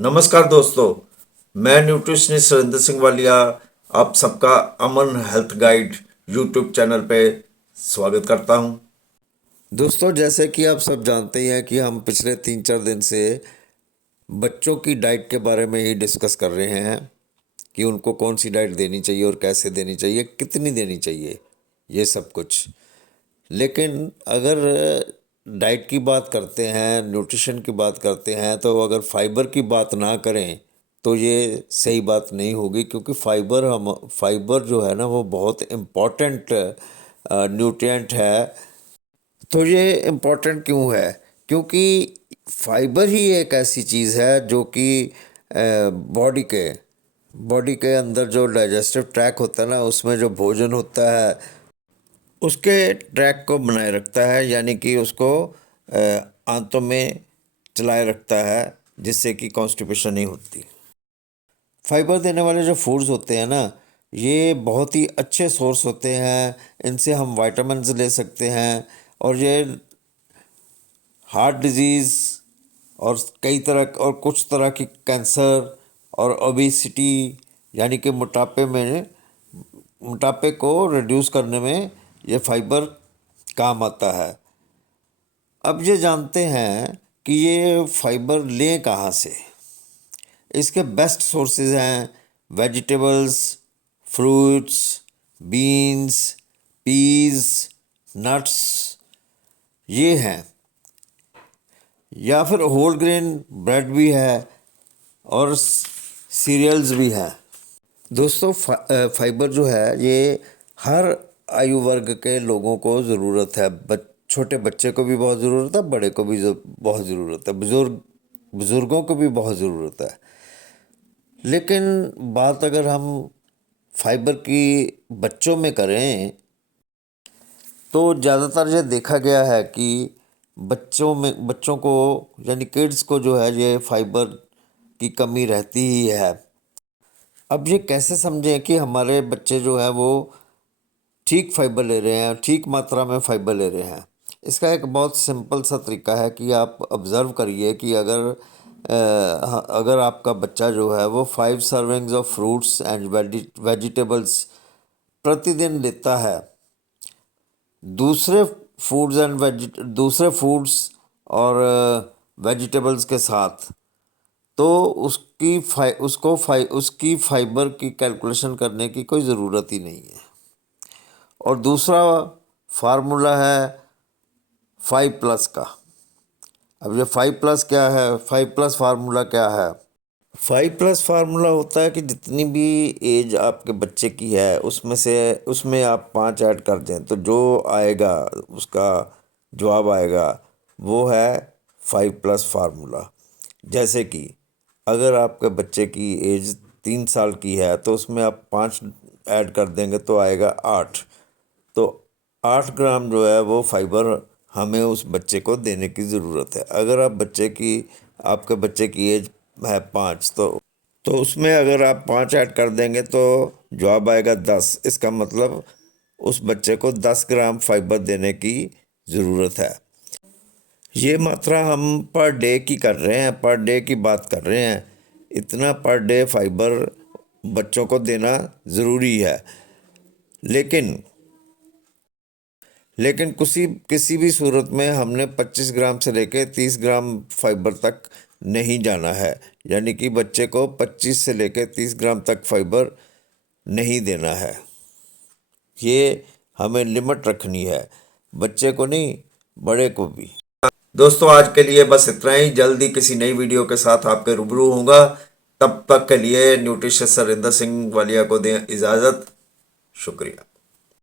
नमस्कार दोस्तों, मैं न्यूट्रिशनिस्ट सुरेंद्र सिंह वालिया आप सबका अमन हेल्थ गाइड यूट्यूब चैनल पे स्वागत करता हूं। दोस्तों, जैसे कि आप सब जानते ही हैं कि हम पिछले 3-4 दिन से बच्चों की डाइट के बारे में ही डिस्कस कर रहे हैं कि उनको कौन सी डाइट देनी चाहिए और कैसे देनी चाहिए, कितनी देनी चाहिए, ये सब कुछ। लेकिन अगर डाइट की बात करते हैं, न्यूट्रिशन की बात करते हैं, तो अगर फाइबर की बात ना करें तो ये सही बात नहीं होगी, क्योंकि फाइबर जो है ना वो बहुत इम्पॉर्टेंट न्यूट्रिएंट है। तो ये इम्पॉर्टेंट क्यों है? क्योंकि फाइबर ही एक ऐसी चीज़ है जो कि बॉडी के अंदर जो डाइजेस्टिव ट्रैक होता है ना, उसमें जो भोजन होता है उसके ट्रैक को बनाए रखता है, यानी कि उसको आंतों में चलाए रखता है, जिससे कि कॉन्स्टिपेशन नहीं होती। फाइबर देने वाले जो फूड्स होते हैं ना, ये बहुत ही अच्छे सोर्स होते हैं। इनसे हम विटामिन्स ले सकते हैं और ये हार्ट डिजीज़ और कई तरह और कुछ तरह की कैंसर और ओबेसिटी यानी कि मोटापे को रिड्यूस करने में ये फाइबर काम आता है। अब ये जानते हैं कि ये फाइबर लें कहाँ से। इसके बेस्ट सोर्सेज हैं vegetables, fruits, beans, peas, nuts, ये हैं। या फिर होल ग्रेन ब्रेड भी है और सीरियल्स भी हैं। दोस्तों, फाइबर जो है ये हर आयु वर्ग के लोगों को ज़रूरत है। छोटे बच्चे को भी बहुत ज़रूरत है, बड़े को भी बहुत ज़रूरत है, बुज़ुर्गों को भी बहुत ज़रूरत है। लेकिन बात अगर हम फाइबर की बच्चों में करें तो ज़्यादातर ये देखा गया है कि बच्चों को यानी किड्स को जो है ये फाइबर की कमी रहती ही है। अब ये कैसे समझें कि हमारे बच्चे जो है वो ठीक फाइबर ले रहे हैं, ठीक मात्रा में फाइबर ले रहे हैं? इसका एक बहुत सिंपल सा तरीका है कि आप ऑब्ज़र्व करिए कि अगर आपका बच्चा जो है वो 5 servings of fruits and vegetables प्रतिदिन लेता है दूसरे दूसरे फूड्स और वेजिटेबल्स के साथ, तो उसकी फाइबर की कैलकुलेशन करने की कोई ज़रूरत ही नहीं है। और दूसरा फार्मूला है 5+ का। अब ये 5+ क्या है? 5+ फार्मूला क्या है? 5+ फार्मूला होता है कि जितनी भी एज आपके बच्चे की है उसमें आप 5 ऐड कर दें तो जो आएगा, उसका जवाब आएगा, वो है 5+ फार्मूला। जैसे कि अगर आपके बच्चे की एज 3 साल की है तो उसमें आप 5 ऐड कर देंगे तो आएगा 8। तो 8 ग्राम जो है वो फाइबर हमें उस बच्चे को देने की ज़रूरत है। अगर आपके बच्चे की एज है 5, तो उसमें अगर आप 5 ऐड कर देंगे तो जवाब आएगा 10। इसका मतलब उस बच्चे को 10 ग्राम फाइबर देने की ज़रूरत है। ये मात्रा हम पर डे की कर रहे हैं, पर डे की बात कर रहे हैं। इतना पर डे फाइबर बच्चों को देना ज़रूरी है। लेकिन लेकिन किसी भी सूरत में हमने 25 ग्राम से लेकर 30 ग्राम फाइबर तक नहीं जाना है। यानी कि बच्चे को 25 से लेकर 30 ग्राम तक फाइबर नहीं देना है। ये हमें लिमिट रखनी है, बच्चे को नहीं, बड़े को भी। दोस्तों, आज के लिए बस इतना ही। जल्दी किसी नई वीडियो के साथ आपके रूबरू होऊंगा। तब तक के लिए न्यूट्रिशियस सुरेंद्र सिंह वालिया को दें इजाज़त। शुक्रिया।